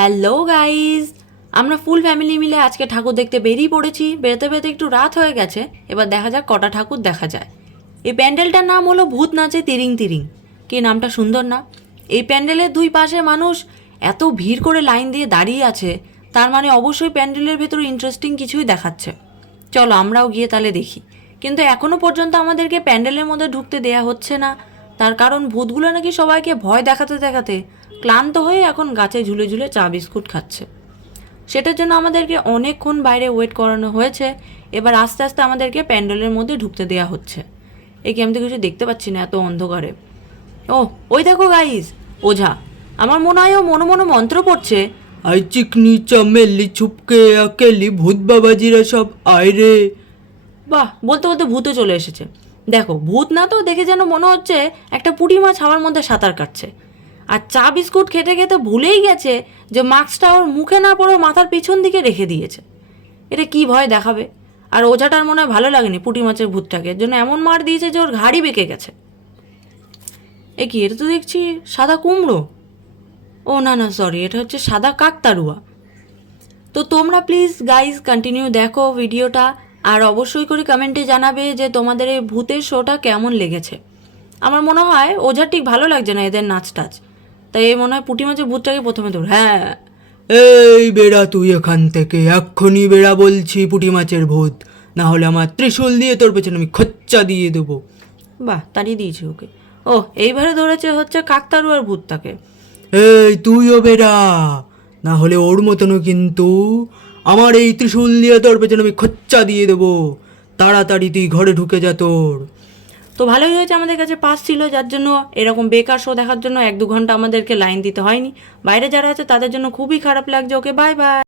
Hello guys আমরা full family মিলে আজকে ঠাকুর দেখতে বেরিয়ে পড়েছি। বেরোতে বেরোতে একটু রাত হয়ে গেছে। এবার দেখা যাক কটা ঠাকুর দেখা যায়। এই প্যান্ডেলটার নাম হলো ভূত নাচে তিরিং তিরিং। কি নামটা সুন্দর না? এই প্যান্ডেলের দুই পাশে মানুষ এত ভিড় করে লাইন দিয়ে দাঁড়িয়ে আছে, তার মানে অবশ্যই প্যান্ডেলের ভেতর ইন্টারেস্টিং কিছুই দেখাচ্ছে। চলো আমরাও গিয়ে তাহলে দেখি। কিন্তু এখনও পর্যন্ত আমাদেরকে প্যান্ডেলের মধ্যে ঢুকতে দেয়া হচ্ছে না। তার কারণ ভূতগুলো নাকি সবাইকে ভয় দেখাতে দেখাতে ক্লান্ত হয়ে এখন গাছে ঝুলে ঝুলে চা বিস্কুট খাচ্ছে। সেটার জন্য আমাদেরকে অনেকক্ষণ বাইরে ওয়েট করানো হয়েছে। এবার আস্তে আস্তে আমাদেরকে প্যান্ডেলের মধ্যে ঢুকতে দেয়া হচ্ছে। এই কি আমি তো কিছু দেখতে পাচ্ছি না এত অন্ধকারে। ও ওই দেখো গাইস ওঝা। আমার মনে হয় ও মনো মনো মন্ত্র পড়ছে। আই চিকনি চামেলি ছুপকে আকেলি ভূত বাবাজিরা সব আয় রে। বাহ বলতে বলতে ভূতও চলে এসেছে। দেখো ভূত না তো দেখে যেন মনে হচ্ছে একটা পুঁটি মাছ হাওয়ার মধ্যে সাঁতার কাটছে। আর চা বিস্কুট খেতে খেতে ভুলেই গেছে যে মাস্কটা ওর মুখে না পড়ে মাথার পিছন দিকে রেখে দিয়েছে। এটা কি ভয় দেখাবে? আর ওঝাটার মনে হয় ভালো লাগেনি পুঁটি মাছের ভূতটাকে জন্য এমন মার দিয়েছে যে ওর ঘাড়ি বেঁকে গেছে। এ কি, এটা তো দেখছি সাদা কুমড়ো? ও না না সরি এটা হচ্ছে সাদা কাকতারুয়া তো তোমরা প্লিজ গাইজ কন্টিনিউ দেখো ভিডিওটা, আর অবশ্যই করে কমেন্টে জানাবে যে তোমাদের এই ভূতের শোটা কেমন লেগেছে। আমার মনে হয় ওঝার ঠিক ভালো লাগছে না এদের নাচ টাচ তাই এই মনে হয় পুঁটি মাছের ভূতটাকে প্রথমে ধর। হ্যাঁ। এই বেড়া তুই এখান থেকে এক্ষুনি বেড়া বলছি পুঁটি মাছের ভূত। না হলে আমার ত্রিশূল দিয়ে তোর পেছনে আমি খচ্চা দিয়ে দেবো। বাহ তাড়িয়ে দিয়েছি ওকে। ও এইবারে ধরেছে হচ্ছে কাকতারুয়ার ভূতটাকে। এই তুইও বেড়া না হলে ওর মতনও কিন্তু আমার এই ত্রিশূল দিয়ে তোর পেছনে আমি খচ্চা দিয়ে দেবো। তাড়াতাড়ি তুই ঘরে ঢুকে যা তোর। তো ভালোই হয়েছে আমাদের কাছে পাস ছিল, যার জন্য এরকম বেকার শো দেখার জন্য এক দু ঘণ্টা আমাদেরকে লাইন দিতে হয়নি। বাইরে যারা আছে তাদের জন্য খুবই খারাপ লাগছে। Okay bye bye